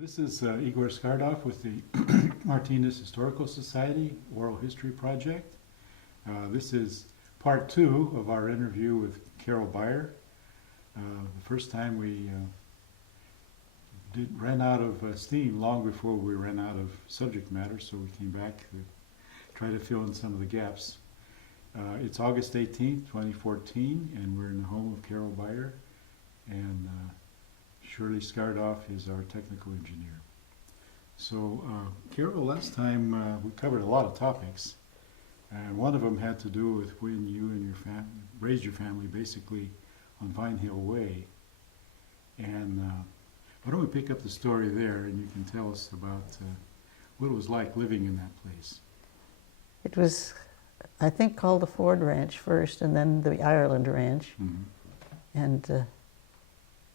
This is Igor Skardov with the Martinez Historical Society Oral History Project. This is part two of our interview with Carol Baier. The first time we ran out of steam long before we ran out of subject matter, so we came back to try to fill in some of the gaps. It's August 18th, 2014, and we're in the home of Carol Baier, and Shirley Skardov is our technical engineer. So, Carol, last time we covered a lot of topics, and one of them had to do with when you and your family raised your family basically on Vine Hill Way. And why don't we pick up the story there, and you can tell us about what it was like living in that place. It was, I think, called the Ford Ranch first, and then the Ireland Ranch. Mm-hmm. And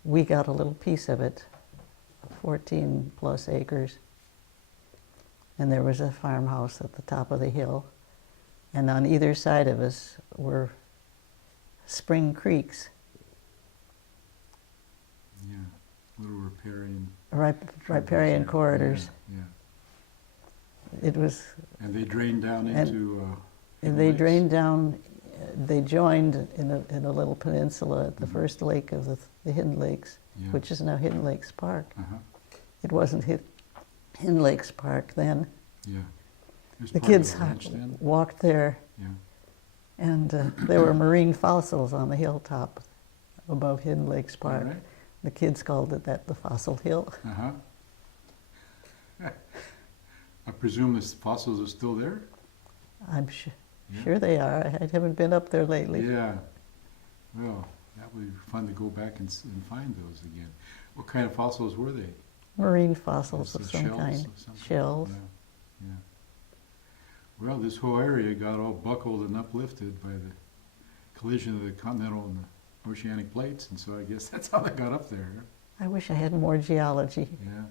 we got a little piece of it, 14 plus acres. And there was a farmhouse at the top of the hill. And on either side of us were spring creeks. Yeah, little riparian. Riparian corridors. Yeah, It was. and they drained down into. And they lakes. drained down. They joined in a little peninsula at the first lake of the Hidden Lakes, Yeah. which is now Hidden Lakes Park. Uh-huh. It wasn't Hidden Lakes Park then. Yeah. It was The part of kids ranch then? walked there, Yeah. and there were marine fossils on the hilltop above Hidden Lakes Park. All right. The kids called it that, the Fossil Hill. Uh-huh. I presume the fossils are still there? I'm Yeah. sure they are. I haven't been up there lately. Yeah. Well, that would be fun to go back and find those again. What kind of fossils were they? Marine fossils Some of some shells kind. or something? Shells. Yeah. Yeah. Well, this whole area got all buckled and uplifted by the collision of the continental and the oceanic plates, and so I guess that's how they got up there. I wish I had more geology. Yeah.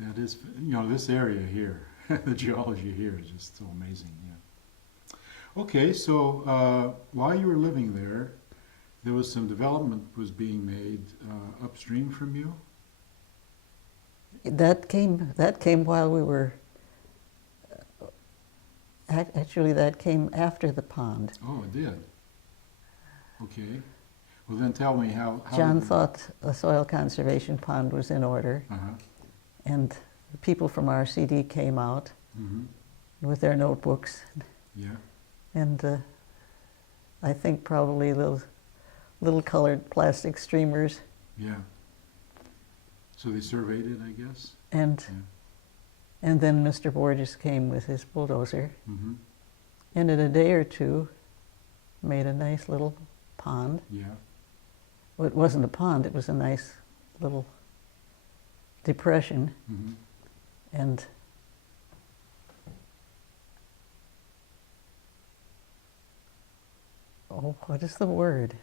That is, this area here, the geology here is just so amazing, yeah. Okay, so while you were living there, there was some development was being made upstream from you? That came while we were. Actually, that came after the pond. Oh, it did? Okay. Well, then tell me how John thought a soil conservation pond was in order, Uh-huh. and the people from RCD came out Mm-hmm. with their notebooks, Yeah. and I think probably those little colored plastic streamers, Yeah. So they surveyed it, I guess? and Yeah. and then Mr. Borges came with his bulldozer, Mm-hmm. and in a day or two made a nice little pond. Yeah. Well, it wasn't a pond, it was a nice little depression, Mm-hmm. and oh, what is the word?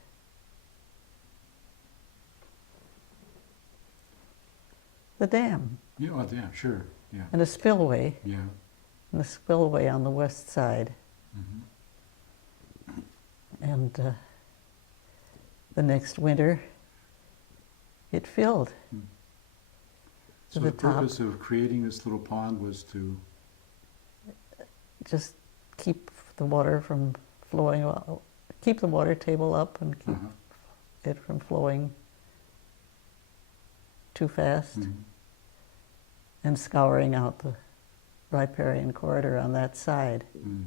The dam, Yeah, oh, yeah, sure. Yeah. and a spillway, Yeah. and a spillway on the west side. Mm-hmm. And the next winter, it filled Hmm. to So the the top. purpose of creating this little pond was to, Just keep the water from flowing, keep the water table up and keep uh-huh. it from flowing too fast, Mhm. and scouring out the riparian corridor on that side. Mm.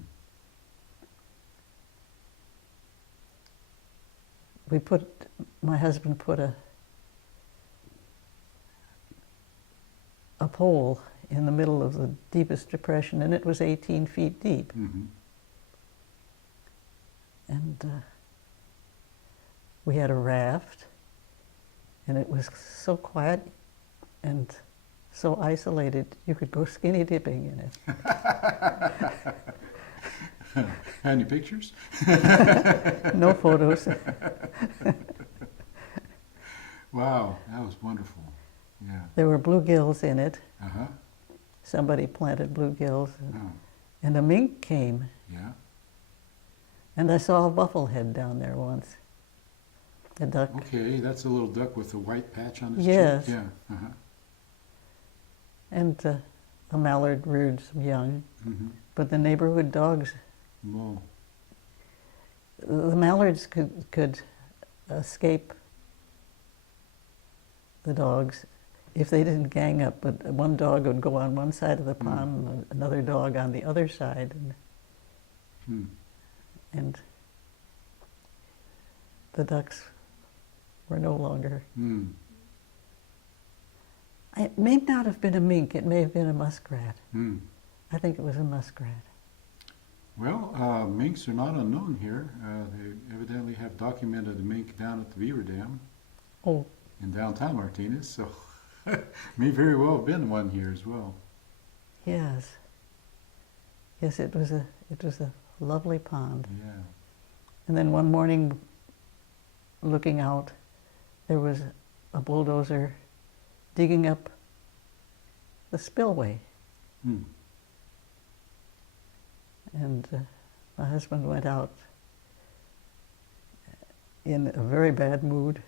My husband put a pole in the middle of the deepest depression, and it was 18 feet deep. Mhm. And we had a raft, and it was so quiet and so isolated, you could go skinny dipping in it. Any pictures? No photos. Wow, that was wonderful. Yeah. There were bluegills in it. Uh-huh. Somebody planted bluegills, Oh, and a mink came. yeah. And I saw a bufflehead down there once. A duck. Okay, that's a little duck with a white patch on his Yes. cheek. Yeah. Uh-huh. And a mallard reared some young, Mm-hmm. but the neighborhood dogs, Well, the mallards could escape the dogs if they didn't gang up, but one dog would go on one side of the pond and another dog on the other side, and the ducks were no longer. It may not have been a mink, it may have been a muskrat. I think it was a muskrat. Well, minks are not unknown here. They evidently have documented a mink down at the beaver dam Oh, in downtown Martinez, so may very well have been one here as well. yes. Yes, it was a lovely pond. Yeah. And then one morning, looking out, there was a bulldozer digging up the spillway. And my husband went out in a very bad mood.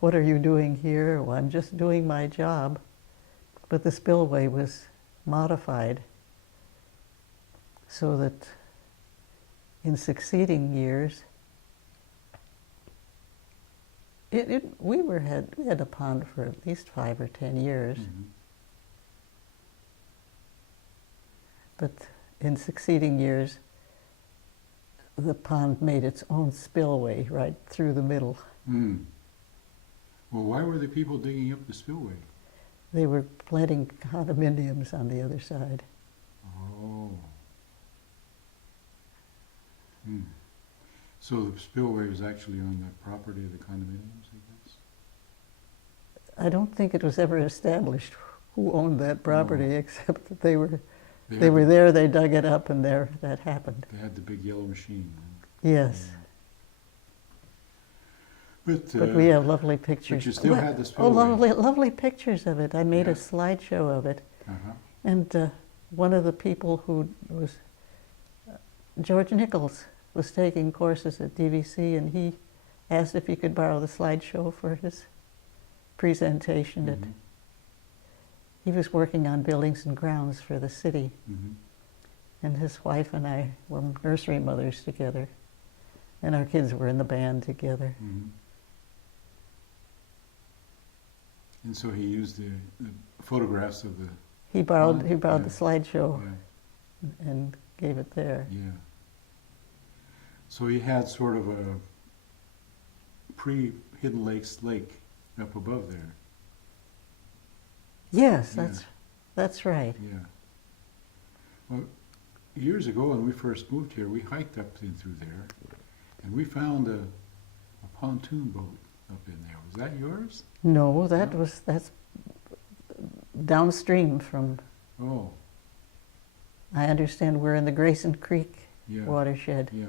What are you doing here? Well, I'm just doing my job. But the spillway was modified so that in succeeding years, we had a pond for at least 5 or 10 years. But in succeeding years, the pond made its own spillway right through the middle. Well, why were the people digging up the spillway? They were planting condominiums on the other side. Oh. So the spillway was actually on the property of the condominiums, I guess? I don't think it was ever established who owned that property, except that they were They were had- there, they dug it up, and there that happened. They had the big yellow machine. Yes, But but we have lovely pictures. but you still had the Oh, spillway. lovely pictures of it. I made Yeah. a slideshow of it. Uh-huh. And one of the people who was, George Nichols, was taking courses at DVC, and he asked if he could borrow the slideshow for his presentation. Mhm. He was working on buildings and grounds for the city, Mhm. and his wife and I were nursery mothers together, and our kids were in the band together. Mhm. And so he used the photographs of the He borrowed yeah. the slideshow yeah, and gave it there. yeah. So he had sort of a pre-Hidden Lakes lake up above there. Yes, Yeah. that's right. Yeah. Well, years ago when we first moved here, we hiked up in through there, and we found a pontoon boat up in there. Was that yours? No, No? that's downstream from. Oh, I understand we're in the Grayson Creek yeah. watershed. Yeah.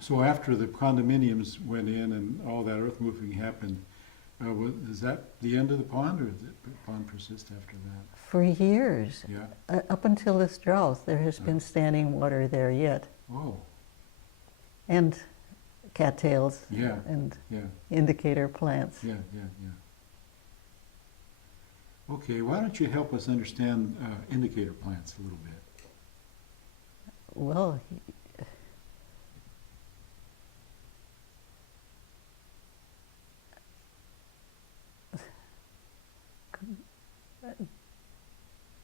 So after the condominiums went in and all that earth moving happened, is that the end of the pond, or did the pond persist after that? For years, Yeah. up until this drought, there has been standing water there yet, Oh, and cattails yeah, and yeah, indicator plants. yeah, yeah, yeah. Okay, why don't you help us understand indicator plants a little bit? Well,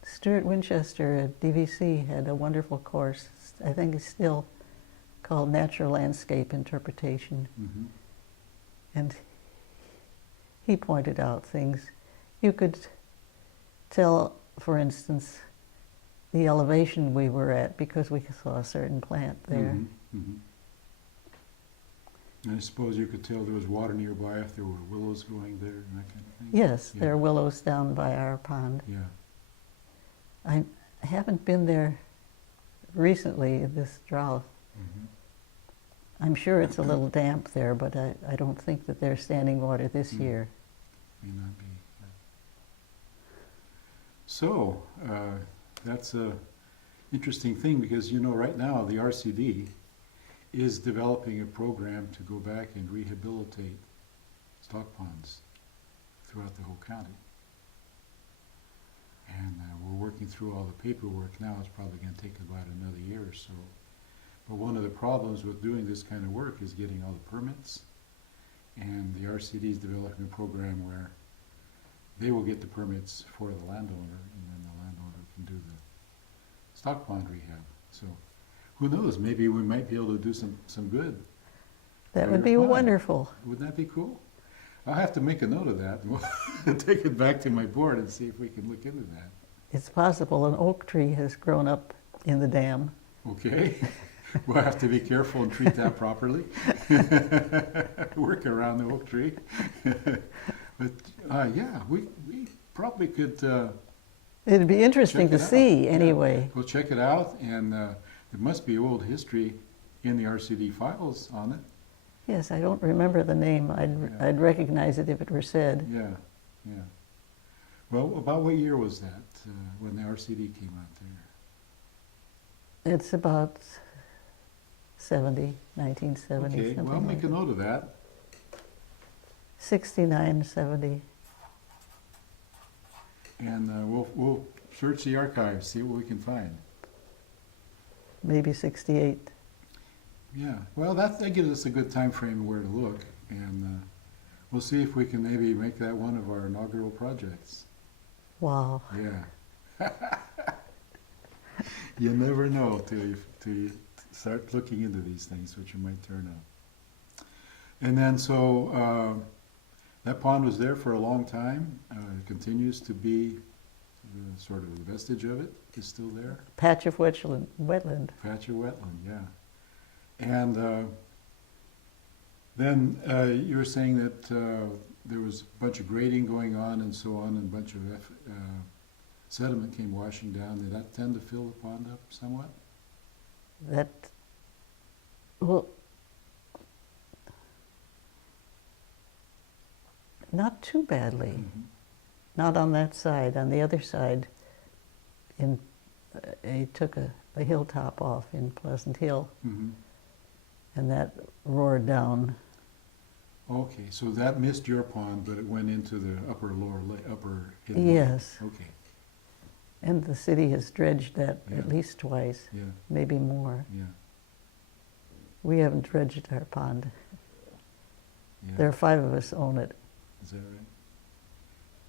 Stuart Winchester at DVC had a wonderful course. I think it's still called Natural Landscape Interpretation. Mm-hmm. And he pointed out things. You could tell, for instance, the elevation we were at because we saw a certain plant there. Mm-hmm. Mm-hmm. And I suppose you could tell there was water nearby if there were willows going there and that kind of thing? Yes, Yeah. there are willows down by our pond. Yeah. I haven't been there recently, this drought. Mm-hmm. I'm sure it's a little damp there, but I don't think that there's standing water this Mm. year. May not be. Yeah. So, that's a interesting thing because, you know, right now the RCD is developing a program to go back and rehabilitate stock ponds throughout the whole county. And we're working through all the paperwork now. It's probably going to take about another year or so. But one of the problems with doing this kind of work is getting all the permits. And the RCD is developing a program where they will get the permits for the landowner, and then the landowner can do the stock pond rehab. So who knows, maybe we might be able to do some good. That would be Why not? wonderful. Wouldn't that be cool? I'll have to make a note of that. We'll take it back to my board and see if we can look into that. It's possible an oak tree has grown up in the dam. Okay. We'll have to be careful and treat that properly. Work around the oak tree. But yeah, we probably could It'd be interesting check to it out. see Yeah. anyway. We'll check it out, and there must be old history in the RCD files on it. Yes, I don't remember the name. Yeah. I'd recognize it if it were said. Yeah, yeah. Well, about what year was that when the RCD came out there? It's about 1970, Okay, something well, like make a that. note of that. 69, 70. And we'll search the archives, see what we can find. Maybe 68. Yeah, well, that gives us a good time frame where to look, and we'll see if we can maybe make that one of our inaugural projects. Wow. Yeah. You never know till you start looking into these things, which you might turn out. And then so that pond was there for a long time. It continues to be sort of the vestige of it is still there. Patch of wetland. Patch of wetland, yeah. And then you were saying that there was a bunch of grading going on and so on, and a bunch of sediment came washing down. Did that tend to fill the pond up somewhat? That, well, not too badly. Mm-hmm. Not on that side. On the other side, he took a hilltop off in Pleasant Hill, Mm-hmm. and that roared down. Okay, so that missed your pond, but it went into the upper hill. Yes, Okay, and the city has dredged that Yeah. at least twice, yeah, maybe more. yeah, We haven't dredged our pond. yeah. There are 5 of us own it, Is that right?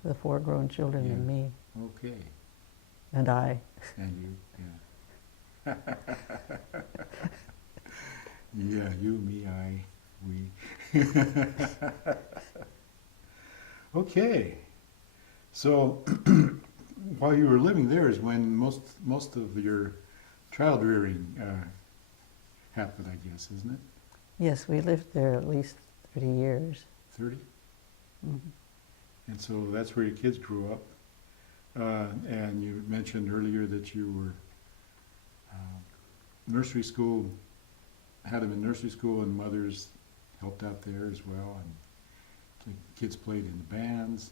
the 4 grown children and Yeah. me, Okay, and I. and you, yeah. Yeah, you, me, I, we. Okay, so while you were living there is when most of your child rearing happened, I guess, isn't it? Yes, we lived there at least 30 years. 30? Mhm. And so that's where your kids grew up. And you mentioned earlier that you were nursery school, had them in nursery school, and mothers helped out there as well. And the kids played in the bands.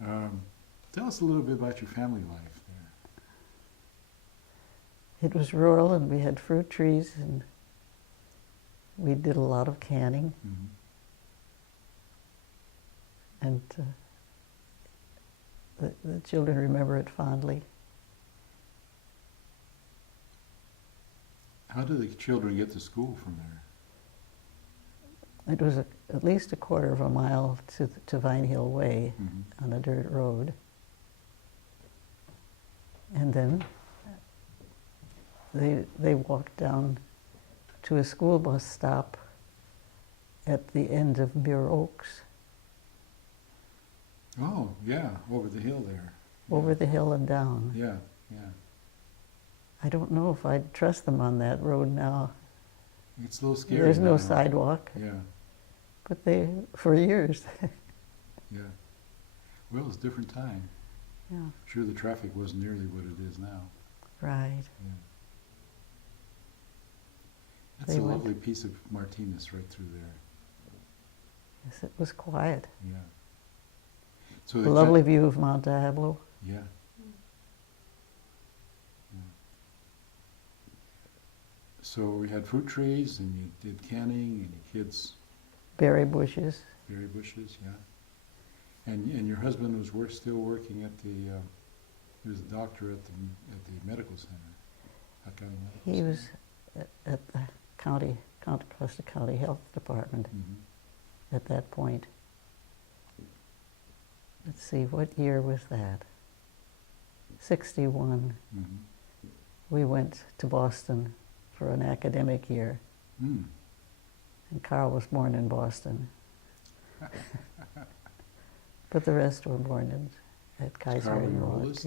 And, tell us a little bit about your family life there. It was rural, and we had fruit trees, and we did a lot of canning, Mm-hmm. and the children remember it fondly. How do the children get to school from there? It was at least a quarter of a mile to Vine Hill Way Mm-hmm. on a dirt road. And then they walked down to a school bus stop at the end of Muir Oaks, Oh, yeah, over the hill there. over the hill and down. Yeah, yeah. I don't know if I'd trust them on that road now. It's a little scary. There's no now. sidewalk, Yeah, but for years. yeah. Well, it's a different time. Yeah, Sure, the traffic wasn't nearly what it is now. right. Yeah. That's They a went- lovely piece of Martinez right through there. Yes, it was quiet. Yeah. So A they lovely view of Mount Diablo. Yeah. Yeah. So we had fruit trees, and you did canning, and your kids berry bushes. berry bushes, yeah. And your husband was still working at the. He was a doctor at the medical center, County Medical He Center. was at the Contra Costa County Health Department Mm-hmm. at that point. Let's see, what year was that? 61. Mm-hmm. We went to Boston for an academic year, Mm. and Carl was born in Boston. But the rest were born at Kaiser Carl and your Milwaukee. oldest?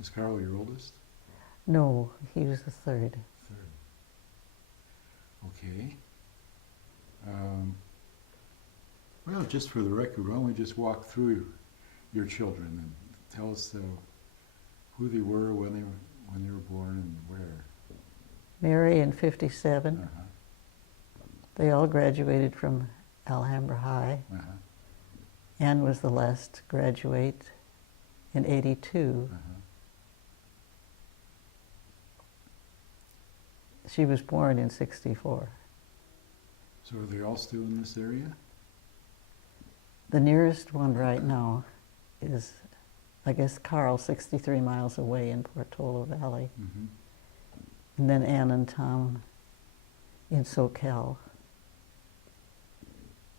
Is Carl your oldest? No, he was the third. Third. Okay. Well, just for the record, why don't we just walk through your children and tell us who they were, when they were born, and where. Mary in 57. Uh-huh. They all graduated from Alhambra High. Uh-huh. Anne was the last to graduate in 82. Uh-huh. She was born in 64. So are they all still in this area? The nearest one right now is, I guess, Carl, 63 miles away in Portola Valley. Mm-hmm. And then Ann and Tom in SoCal.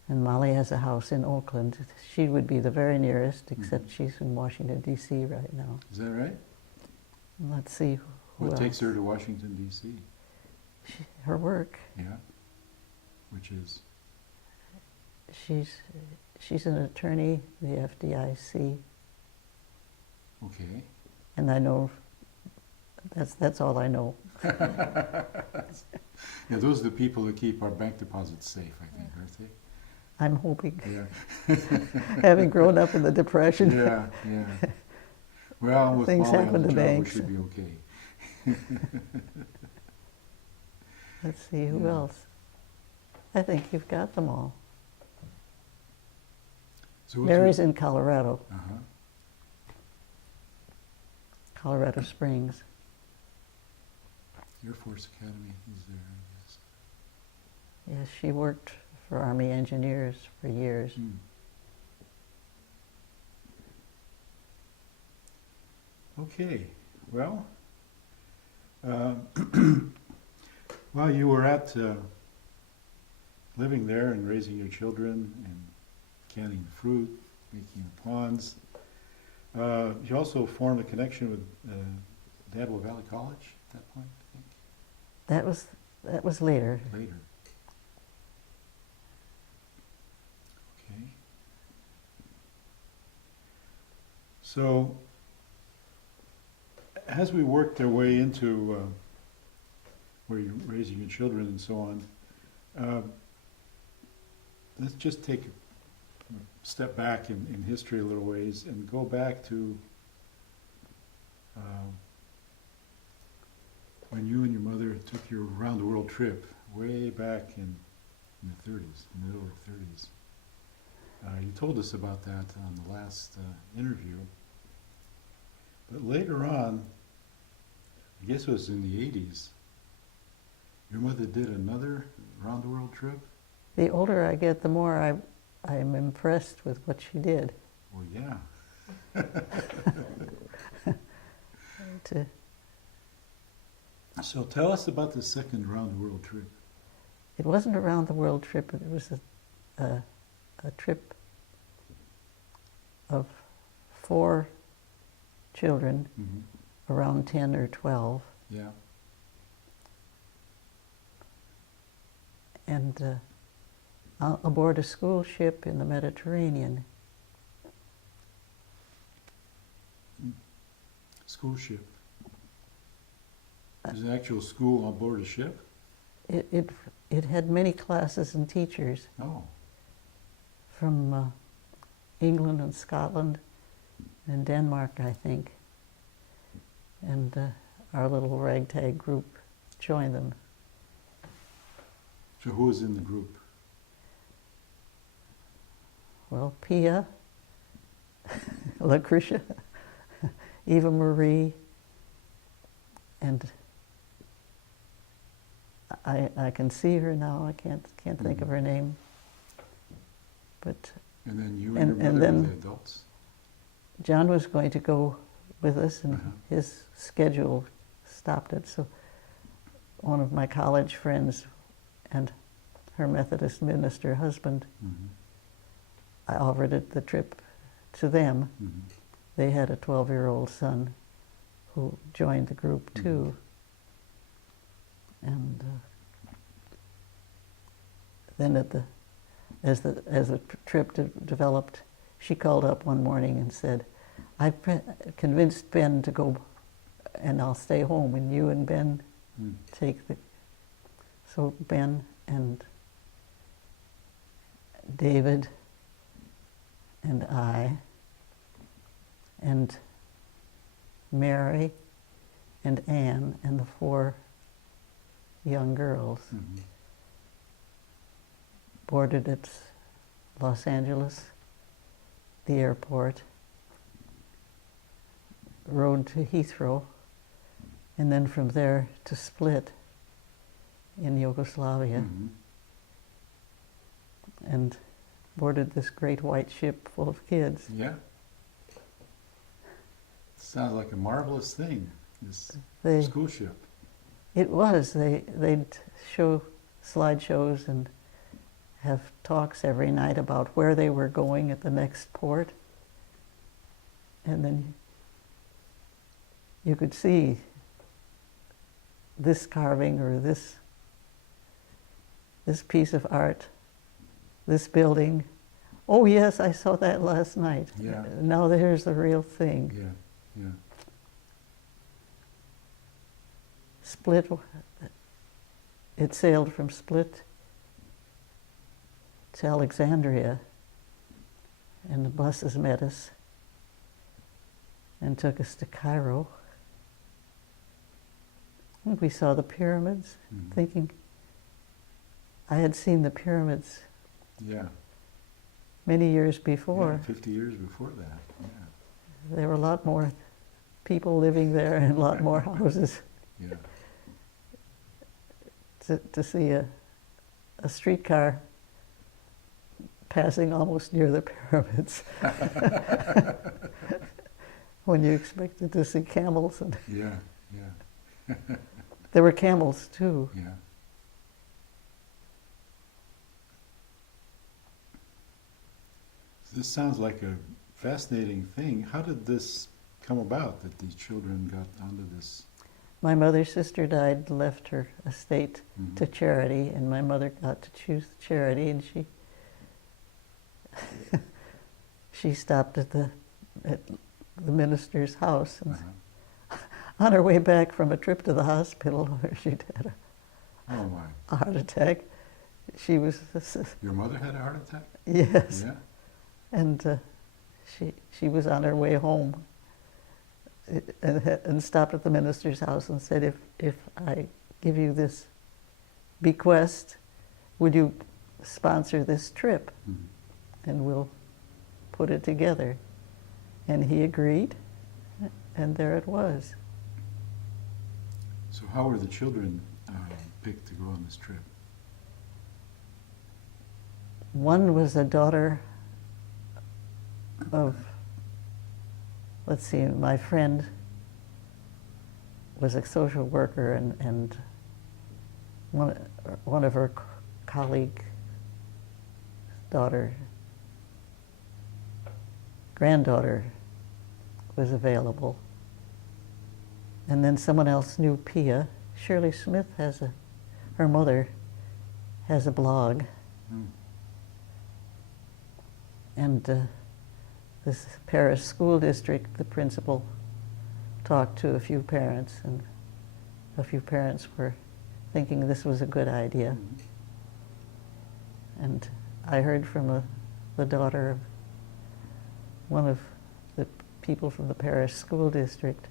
And Molly has a house in Oakland. She would be the very nearest, except she's in Washington, D.C. right now. Is that right? And let's see who What else. takes her to Washington, D.C.? Her work. Yeah. Which is? She's an attorney, the FDIC, Okay. and I know that's all I know. Yeah, those are the people that keep our bank deposits safe, I think, aren't they? I'm hoping, Yeah. having grown up in the Depression. Yeah, yeah. Well, with Things Molly on happen the to job, banks. we should be okay. Let's see, who Yeah. else? I think you've got them all. So what's Mary's your, in Colorado, uh-huh. Colorado Springs. Air Force Academy is there, I Yes, she worked for Army engineers for years. guess. Okay, well, while you were at living there and raising your children and canning the fruit, making the ponds, you also formed a connection with Diablo Valley College at that point, I think, That was later. later. Okay. So, as we worked our way into where you're raising your children and so on, let's just take a step back in history a little ways and go back to when you and your mother took your round-the-world trip way back in the 30s, middle of the 30s. You told us about that on the last interview. But later on, I guess it was in the 80s, your mother did another round-the-world trip? The older I get, the more I'm impressed with what she did. Well, yeah. So tell us about the second round-the-world trip. It wasn't a round the world trip, it was a trip of 4 children, Mm-hmm. around 10 or 12, Yeah. and aboard a school ship in the Mediterranean. School ship. There's an actual school on board a ship? It had many classes and teachers Oh. from England and Scotland and Denmark, I think. And our little ragtag group joined them. So who was in the group? Well, Pia, Lucretia, Eva Marie, and I can see her now. I can't think of Mhm. her name. But And then you And- and your and mother then- were the adults? John was going to go with us, and Uh-huh. his schedule stopped it. So one of my college friends and her Methodist minister husband, Mhm. I offered it the trip to them. Mhm. They had a 12-year-old son who joined the group Mhm. too. And then as the trip developed, she called up one morning and said, "I've convinced Ben to go, and I'll stay home, and you and Ben Mm. take the." So Ben and David and I and Mary and Anne and the 4 young girls Mhm. boarded at Los Angeles, the airport, rode to Heathrow, and then from there to Split in Yugoslavia, Mhm. and boarded this great white ship full of kids. Yeah. Sounds like a marvelous thing, this They, school ship. it was, they'd show slideshows and have talks every night about where they were going at the next port. And then you could see this carving or this piece of art, this building. Oh yes, I saw that last night. Yeah. Now here's the real thing. Yeah, yeah. Split, it sailed from Split to Alexandria, and the buses met us and took us to Cairo. And we saw the pyramids, Mhm. thinking I had seen the pyramids Yeah. many years Yeah, before. 50 years before that. Yeah. There were a lot more people living there and a lot more houses. Yeah. To see a streetcar passing almost near the pyramids when you expected to see camels. And Yeah, yeah, there were camels too. yeah. This sounds like a fascinating thing. How did this come about that these children got onto this? My mother's sister died and left her estate Mhm. to charity, and my mother got to choose charity, and she stopped at the minister's house. And Uh-huh. on her way back from a trip to the hospital where she'd had Oh my. a heart attack, she was, Your mother had a heart attack? yes, Yeah. and she was on her way home and stopped at the minister's house and said, if I give you this bequest, would you sponsor this trip? Mhm. And we'll put it together. And he agreed, and there it was. So how were the children picked to go on this trip? One was a daughter of, let's see, my friend was a social worker, and one of her colleague granddaughter was available. And then someone else knew Pia. Shirley Smith her mother has a blog. Mm. And this Paris school district, the principal talked to a few parents, and a few parents were thinking this was a good idea. Mhm. And I heard from the daughter of one of the people from the Paris school district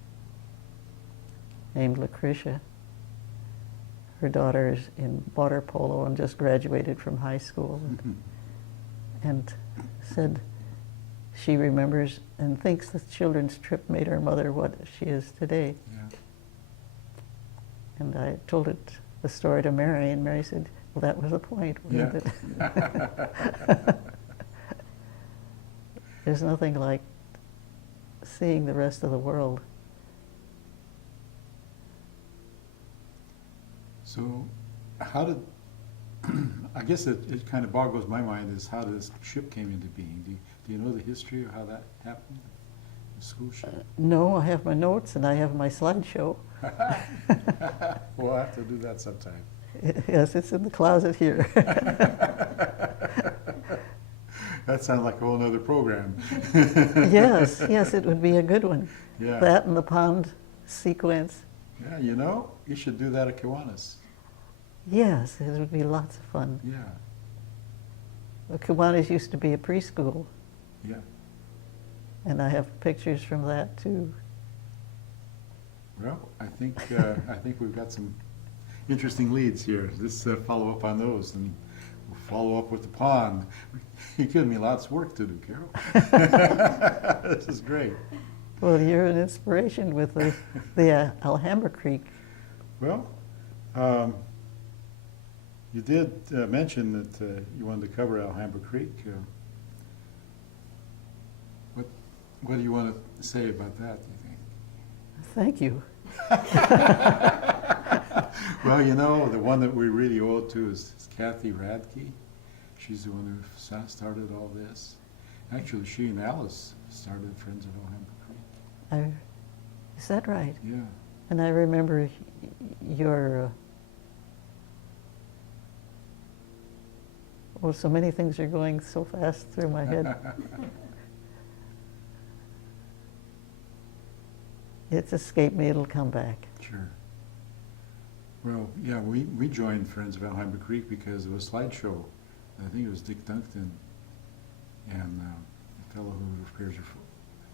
named Lucretia. Her daughter's in water polo and just graduated from high school, Mhm. and said she remembers and thinks the children's trip made her mother what she is today. Yeah. And I told it the story to Mary, and Mary said, well, that was the point, wasn't it? There's nothing like seeing the rest of the world. So, how did, I guess it kind of boggles my mind is how this ship came into being. Do you know the history of how that happened? The school ship? No, I have my notes and I have my slideshow. We'll have to do that sometime. Yes, it's in the closet here. That sounds like a whole other program. Yes, yes, it would be a good one. Yeah. That and the pond sequence. Yeah, you know, you should do that at Kiwanis. Yes, it would be lots of fun. Yeah, The Kiwanis used to be a preschool, yeah. and I have pictures from that too. Well, I think we've got some interesting leads here. Let's follow up on those, and we'll follow up with the pond. You're giving me lots of work to do, Carol. This is great. Well, you're an inspiration with the Alhambra Creek. Well, you did mention that you wanted to cover Alhambra Creek. What do you want to say about that, do you think? Thank you. Well, you know, the one that we really owe it to is Kathy Radke. She's the one who started all this. Actually, she and Alice started Friends of Alhambra Creek. Is that right? Yeah. And I remember your, oh, so many things are going so fast through my head. It's escaped me, it'll come back. Sure. Well, yeah, we joined Friends of Alhambra Creek because of a slideshow. I think it was Dick Duncton and the fellow who repairs your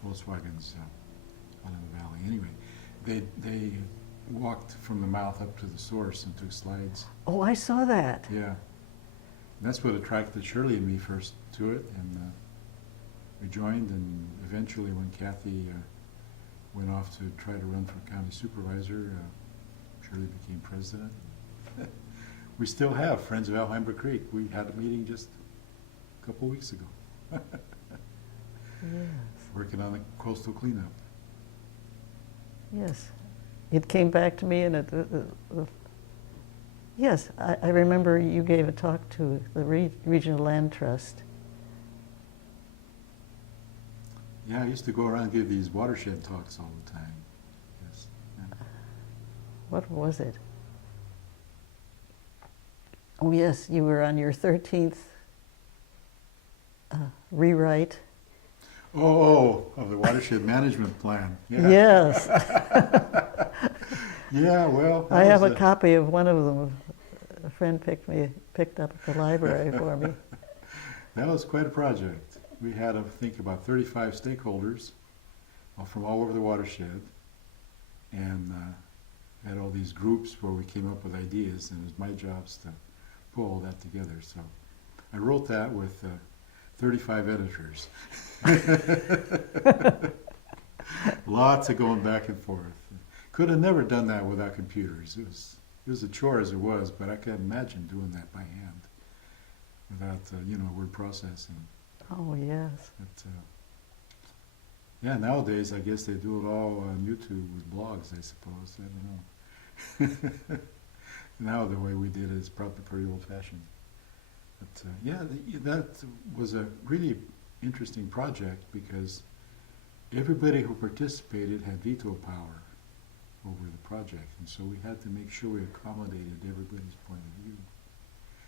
Volkswagens out in the valley. Anyway, they walked from the mouth up to the source and took slides. Oh, I saw that. Yeah. And that's what attracted Shirley and me first to it, and we joined, and eventually when Kathy went off to try to run for county supervisor, Shirley became president. We still have Friends of Alhambra Creek. We had a meeting just a couple weeks ago. Yes. Working on a coastal cleanup. Yes. It came back to me, and yes, I remember you gave a talk to the Regional Land Trust. Yeah, I used to go around and give these watershed talks all the time. Yes. Yeah. What was it? Oh, yes, you were on your 13th rewrite. Oh, of the watershed management plan. Yeah. Yes. Yeah, well. I have a copy of one of them. A friend picked up at the library for me. That was quite a project. We had, I think, about 35 stakeholders from all over the watershed, and had all these groups where we came up with ideas, and it was my job to pull all that together. So I wrote that with 35 editors. Lots of going back and forth. Could have never done that without computers. It was a chore as it was, but I can't imagine doing that by hand without word processing. Oh, yes. But, yeah, nowadays I guess they do it all on YouTube with blogs, I suppose. I don't know. Now the way we did it is probably pretty old-fashioned. But yeah, that was a really interesting project because everybody who participated had veto power over the project, and so we had to make sure we accommodated everybody's point of view.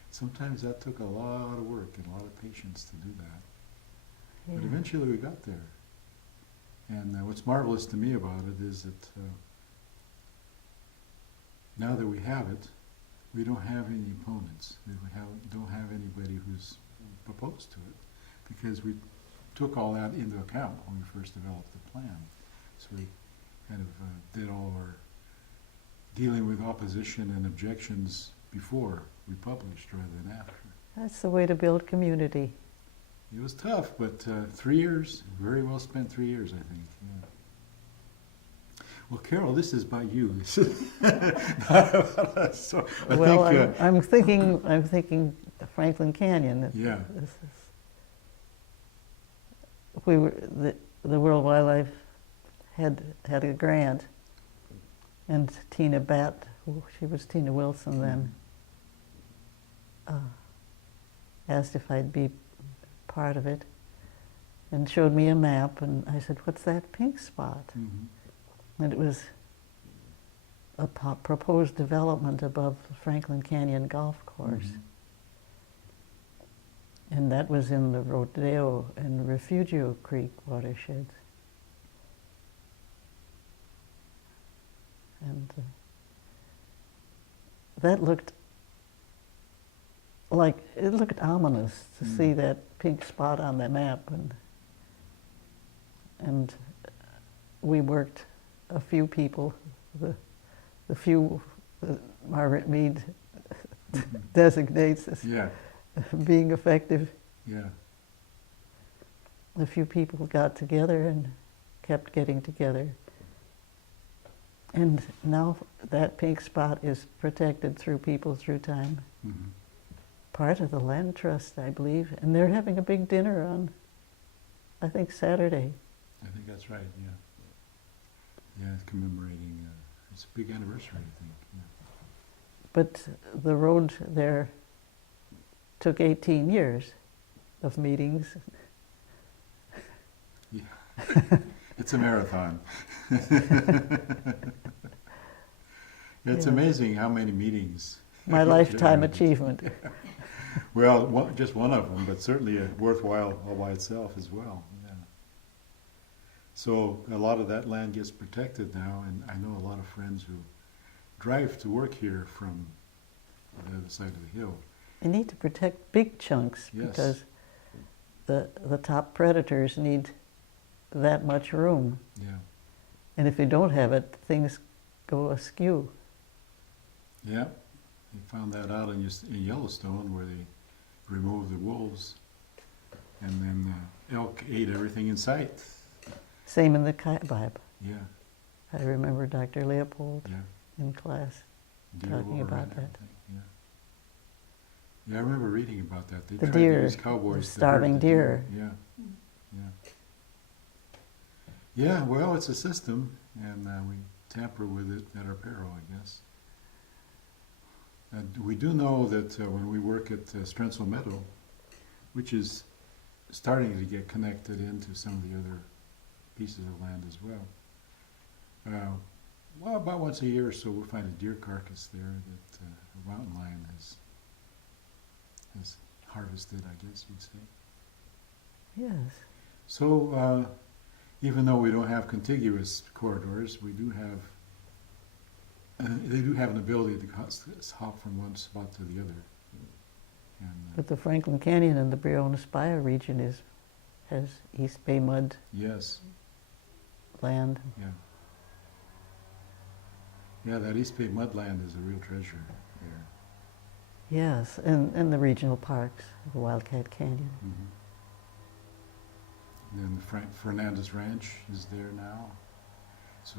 Sometimes that took a lot of work and a lot of patience to do that. Yeah. But eventually we got there. And what's marvelous to me about it is that now that we have it, we don't have any opponents. We don't have anybody who's opposed to it, because we took all that into account when we first developed the plan. So we kind of did all our dealing with opposition and objections before we published rather than after. That's the way to build community. It was tough, but 3 years, very well spent 3 years, I think. Yeah. Well, Carol, this is about you. This is not about us. So I Well, think, I'm thinking Franklin Canyon. yeah, This is, we were the World Wildlife had a grant, and Tina Batt, she was Tina Wilson then, asked if I'd be part of it, and showed me a map, and I said, "What's that pink spot?" And it was a proposed development above the Franklin Canyon Golf Course. And that was in the Rodeo and Refugio Creek watersheds. And that looked like, it looked ominous to see that pink spot on the map. And we worked, a few people, the few Margaret Mead designates as yeah, being effective. yeah. A few people got together and kept getting together. And now that pink spot is protected through people through time. Part of the land trust, I believe. And they're having a big dinner on, I think, Saturday. I think that's right, yeah. Yeah, it's commemorating, it's a big anniversary, I think. Yeah. But the road there took 18 years of meetings. Yeah. It's a marathon. It's Yeah. amazing how many meetings. My lifetime achievement. Well, just one of them, but certainly a worthwhile all by itself as well. Yeah. So a lot of that land gets protected now, and I know a lot of friends who drive to work here from the other side of the hill. You need to protect big chunks Yes. because the top predators need that much room. Yeah. And if you don't have it, things go askew. Yeah. They found that out in Yellowstone, where they removed the wolves, and then elk ate everything in sight. Same in the Kaibab. Yeah. I remember Dr. Leopold Yeah. in class. Deer Talking were about and that. everything, yeah. Yeah, I remember reading about that. They The tried deer, to use cowboys the to starving herd the deer. Yeah, yeah. Yeah, well, it's a system, and we tamper with it at our peril, I guess. And we do know that when we work at Strensel Meadow, which is starting to get connected into some of the other pieces of land as well, well, about once a year or so we'll find a deer carcass there that a mountain lion has harvested, I guess you'd say. Yes. So even though we don't have contiguous corridors, we do have, they do have an ability to hop from one spot to the other. And, But the Franklin Canyon and the Briones-Baier region has East Bay mud yes, land. yeah. Yeah, that East Bay mudland is a real treasure there. Yes, and the regional parks, the Wildcat Canyon. And then the Fernandez Ranch is there now. So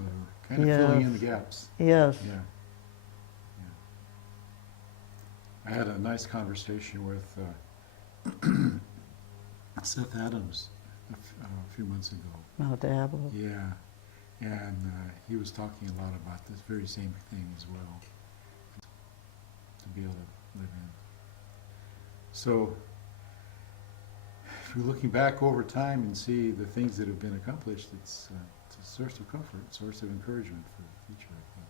kind of filling in the gaps. Yes. Yeah. Yeah. I had a nice conversation with Seth Adams a few months ago. Mount Diablo. Yeah. And he was talking a lot about this very same thing as well, to be able to live in. So, if you're looking back over time and see the things that have been accomplished, it's a source of comfort, source of encouragement for the future, I think.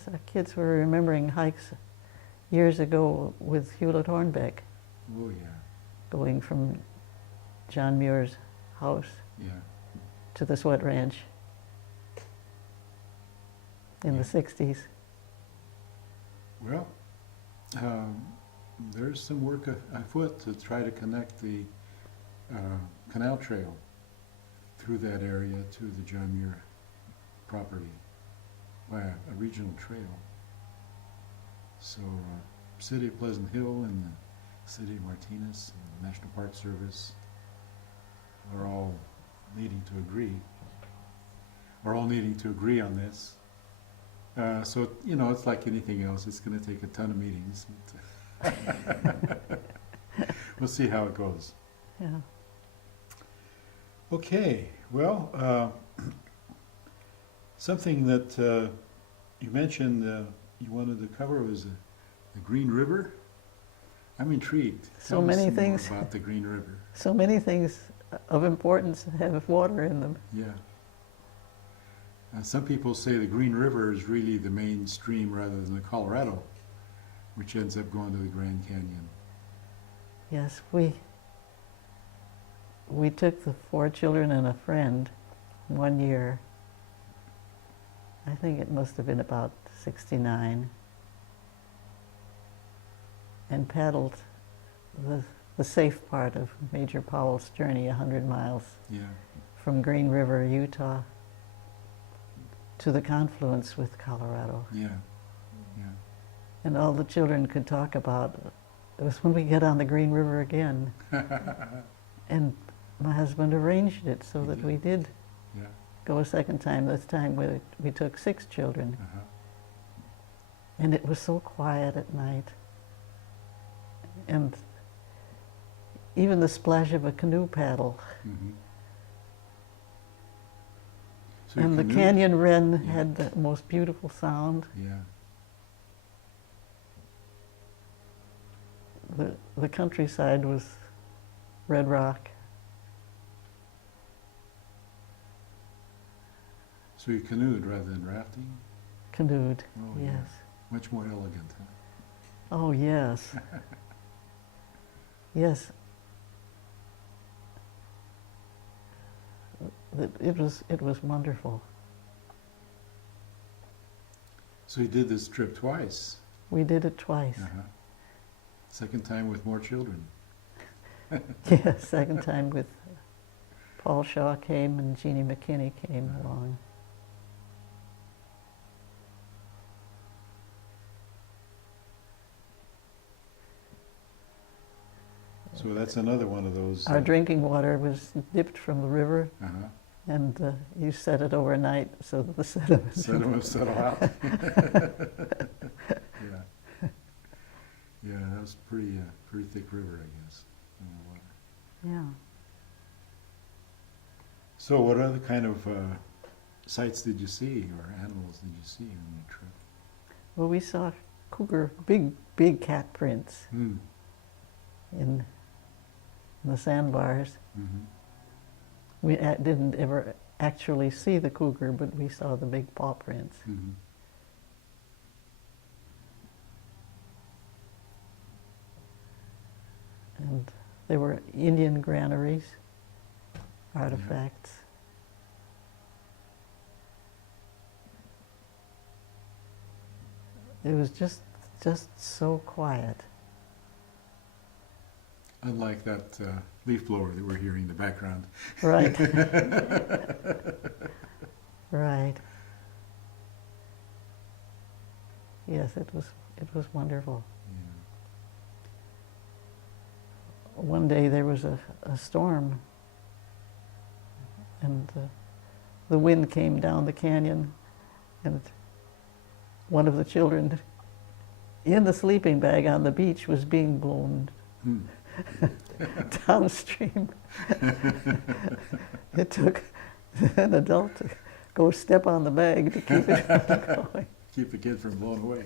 Yes, our kids were remembering hikes years ago with Hewlett Hornbeck, Oh, yeah, going from John Muir's house yeah, to the Sweat Ranch in Yeah. the 60s. Well, there's some work afoot to try to connect the canal trail through that area to the John Muir property by a regional trail. So, City of Pleasant Hill and the City of Martinez and the National Park Service are all needing to agree. are all needing to agree on this. So, you know, it's like anything else. It's going to take a ton of meetings. We'll see how it goes. Yeah. Okay, well, something that you mentioned you wanted to cover was the Green River. I'm intrigued. So Tell me many some more things. about the Green River. So many things of importance have water in them. Yeah. Some people say the Green River is really the main stream rather than the Colorado, which ends up going to the Grand Canyon. Yes, we took the 4 children and a friend one year. I think it must have been about 69, and paddled the safe part of Major Powell's journey, 100 miles Yeah. from Green River, Utah, to the confluence with Colorado. Yeah. And all the children could talk about it was when we get on the Green River again. Yeah. And my husband arranged it so He that did. we did Yeah. go a second time. This time we took 6 children. Uh-huh. And it was so quiet at night. And even the splash of a canoe paddle. Mm-hmm. So you And the canoed? canyon wren Yeah. had the most beautiful sound. Yeah. The countryside was red rock. So you canoed rather than rafting? Canoed, Oh, yes. yeah. Much more elegant, huh? Oh, yes. Yes. It was wonderful. So you did this trip twice. We did it twice. Uh-huh. Second time with more children. Yes, second time with Paul Shaw came and Jeannie McKinney came along. So that's another one of those. Our drinking water was dipped from the river, Uh-huh. and you set it overnight so that the sediments. Sediments settle out. Yeah. Yeah, that was pretty thick river, I guess. Water. Yeah. So what other kind of sights did you see, or animals did you see on your trip? Well, we saw cougar, big cat prints Hmm. in the sandbars. Mm-hmm. We didn't ever actually see the cougar, but we saw the big paw prints. Mm-hmm. And there were Indian granaries, artifacts. It was just so quiet. Unlike that leaf blower that we're hearing in the background. Right. Right. Yes, it was wonderful. Yeah. One day there was a storm, and the wind came down the canyon, and one of the children in the sleeping bag on the beach was being blown Hmm. downstream. It took an adult to go step on the bag to keep it from going. Keep the kid from blowing away.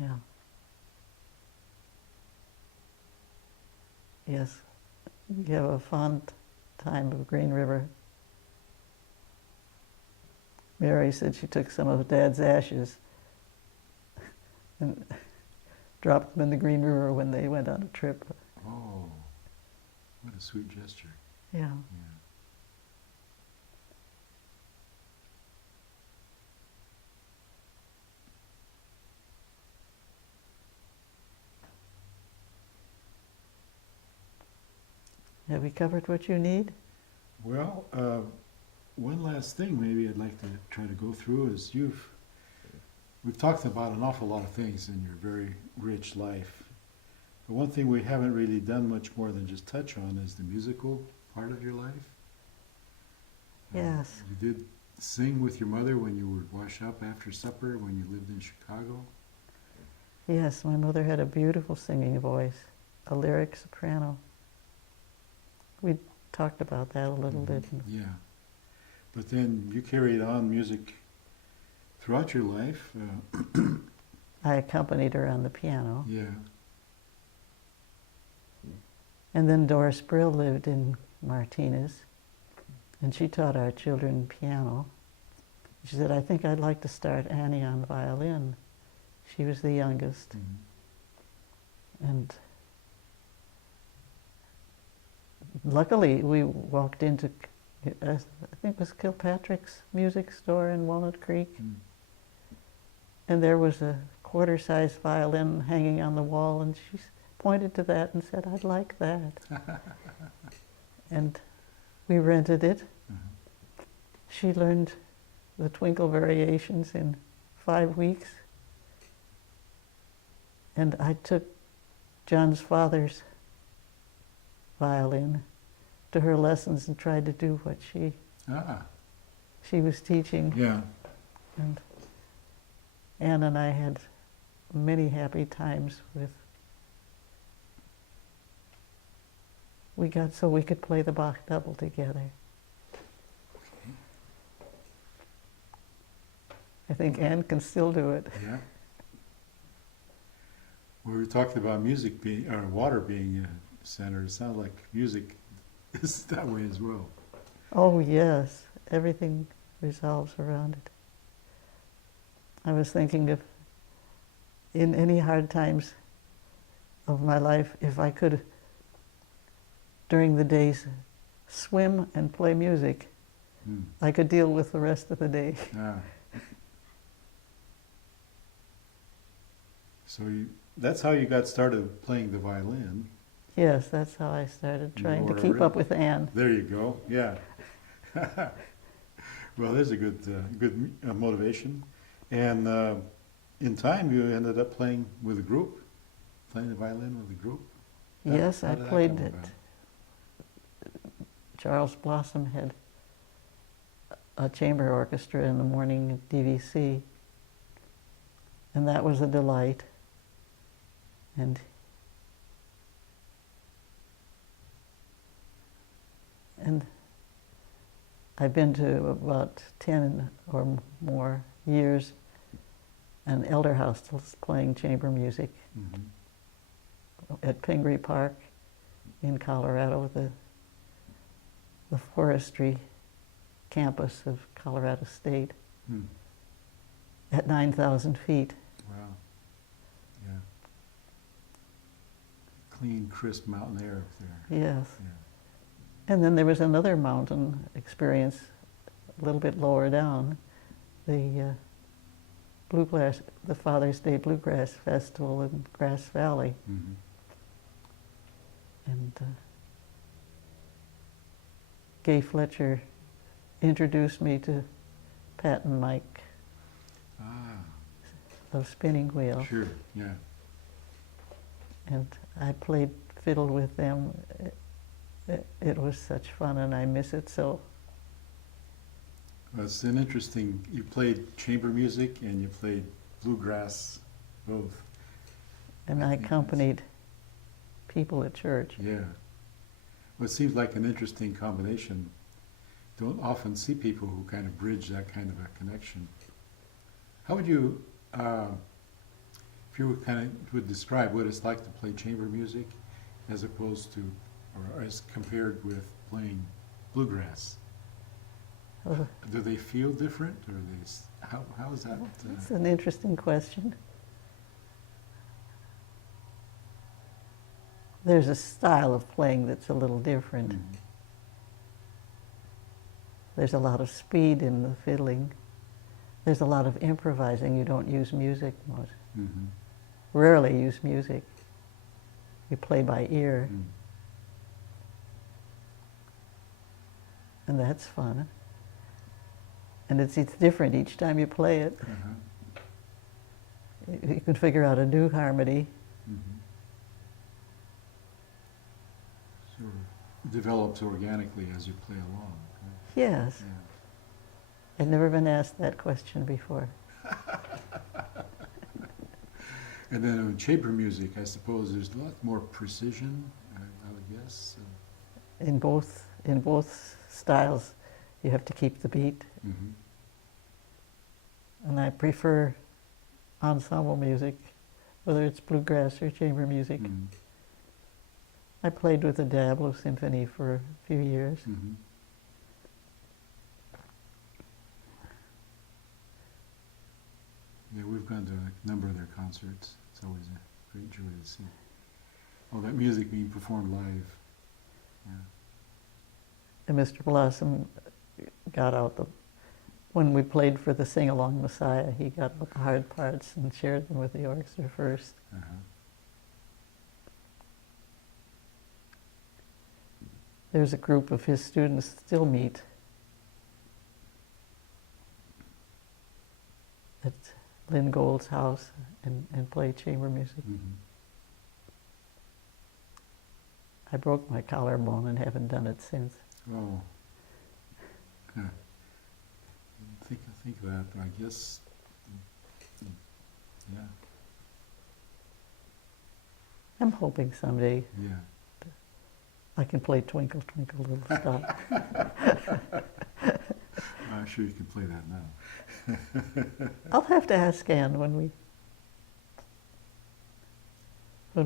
Yeah. Yes, we have a fond time of Green River. Mary said she took some of Dad's ashes and dropped them in the Green River when they went on a trip. Oh, what a sweet gesture. Yeah. Yeah. Have we covered what you need? Well, one last thing maybe I'd like to try to go through is we've talked about an awful lot of things in your very rich life. But one thing we haven't really done much more than just touch on is the musical part of your life. Yes. You did sing with your mother when you would wash up after supper when you lived in Chicago. Yes, my mother had a beautiful singing voice, a lyric soprano. We talked about that a little bit. Yeah. But then you carried on music throughout your life. I accompanied her on the piano. Yeah. And then Doris Brill lived in Martinez, and she taught our children piano. She said, I think I'd like to start Annie on violin. She was the youngest. And luckily, we walked into, I think it was Kilpatrick's music store in Walnut Creek, and there was a quarter-size violin hanging on the wall, and she pointed to that and said, I'd like that. And we rented it. She learned the Twinkle Variations in 5 weeks. And I took John's father's violin to her lessons and tried to do what she was teaching. Yeah. And Anne and I had many happy times with. We got so we could play the Bach double together. Okay. I think Anne can still do it. Yeah. We were talking about music being, or water being a center. It sounds like music is that way as well. Oh yes, everything revolves around it. I was thinking of, in any hard times of my life, if I could, during the days, swim and play music, I could deal with the rest of the day. So that's how you got started playing the violin. Yes, that's how I started trying to Laura keep Rill. up with Anne. There you go. Yeah. Well, there's a good motivation. And in time, you ended up playing with a group, playing the violin with a group. Yes, How I did that played come it. about? Charles Blossom had a chamber orchestra in the morning at DVC, and that was a delight. And I've been to about 10 or more years an elder hostels playing chamber music at Pingree Park in Colorado, the forestry campus of Colorado State, at 9,000 feet. Wow. Yeah. Clean, crisp mountain air up there. Yes. Yeah. And then there was another mountain experience a little bit lower down, the Bluegrass, the Father's Day Bluegrass Festival in Grass Valley. And Gay Fletcher introduced me to Pat and Mike of Spinning Wheel. Sure, yeah. And I played fiddle with them. It was such fun, and I miss it so. Well, it's an interesting, you played chamber music and you played bluegrass, both. And I accompanied people at church. Yeah. Well, it seems like an interesting combination. Don't often see people who kind of bridge that kind of a connection. How would you, if you would describe what it's like to play chamber music as opposed to, or as compared with playing bluegrass? Do they feel different, or how is that? That's an interesting question. There's a style of playing that's a little different. There's a lot of speed in the fiddling. There's a lot of improvising. You don't use music much. Rarely use music. You play by ear. And that's fun. And it's different each time you play it. You can figure out a new harmony. Sort of develops organically as you play along. Right? Yes. Yeah. I'd never been asked that question before. And then in chamber music, I suppose there's a lot more precision, I would guess. In both styles, you have to keep the beat, Mm-hmm. and I prefer ensemble music, whether it's bluegrass or chamber music. Mm-hmm. I played with the Diablo Symphony for a few years. Mm-hmm. Yeah, we've gone to a number of their concerts. It's always a great joy to see all that music being performed live. Yeah. And Mr. Blossom got out when we played for the Sing-Along Messiah, he got out the hard parts and shared them with the orchestra first. Uh-huh. There's a group of his students still meet at Lynn Gold's house and play chamber music. Mm-hmm. I broke my collarbone and haven't done it since. Oh. Huh. Think of that, but I guess, yeah, I'm hoping someday yeah. I can play Twinkle, Twinkle, Little Star. I'm sure you can play that now. I'll have to ask Ann when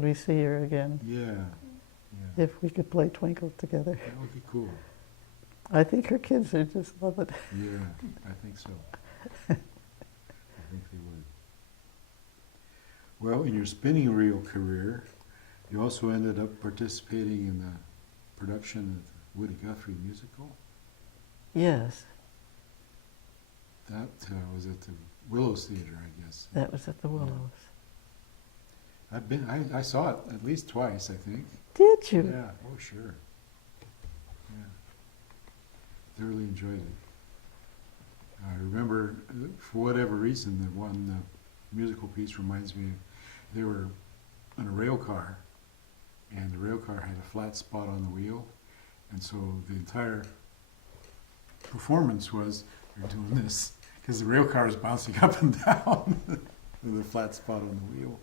we see her again, Yeah, yeah. if we could play Twinkle together. That would be cool. I think her kids would just love it. Yeah, I think so. I think they would. Well, in your spinning reel career, you also ended up participating in the production of the Woody Guthrie musical. Yes, That was at the Willows Theater, I guess. that was at the Willows. I saw it at least twice, I think. Did you? Yeah, oh sure. Yeah. Thoroughly enjoyed it. I remember, for whatever reason, the one musical piece reminds me of, they were on a rail car, and the rail car had a flat spot on the wheel, and so the entire performance was, you're doing this, because the rail car was bouncing up and down with a flat spot on the wheel.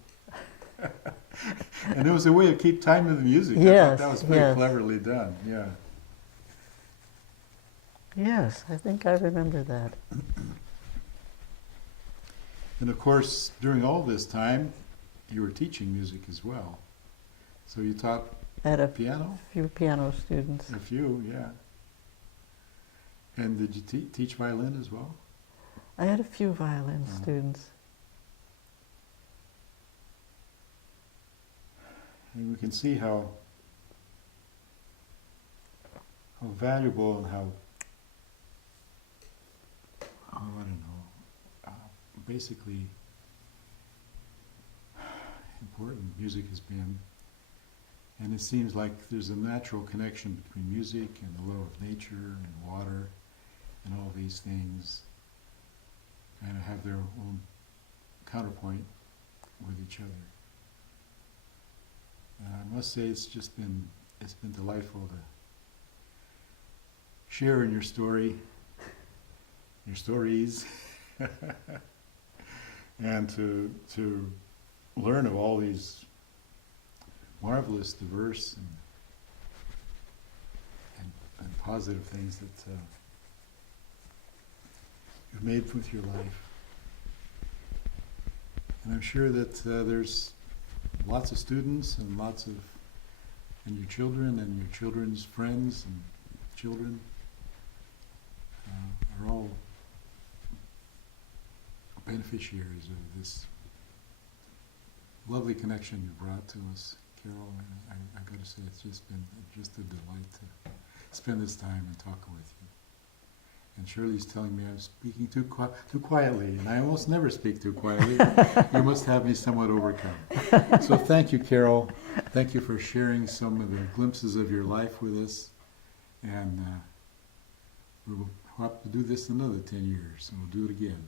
And it was a way to keep time to the music. I Yes, thought that was very yes. cleverly done, yeah. Yes, I think I remember that. And of course, during all this time, you were teaching music as well. So you taught I had a piano? few piano students. A few, yeah. And did you teach violin as well? I had a few violin Uh-huh. students. And we can see how valuable and how, I don't know, basically important music has been. And it seems like there's a natural connection between music and the love of nature and water and all these things, and have their own counterpoint with each other. And I must say it's been delightful to share in your stories, and to learn of all these marvelous, diverse, and positive things that you've made with your life. And I'm sure that there's lots of students and your children and your children's friends and children are all beneficiaries of this lovely connection you brought to us, Carol. I've got to say, it's just been just a delight to spend this time and talk with you. And Shirley's telling me I'm speaking too quietly, and I almost never speak too quietly. You must have me somewhat overcome. So thank you, Carol. Thank you for sharing some of the glimpses of your life with us. And we'll hope to do this another 10 years, and we'll do it again.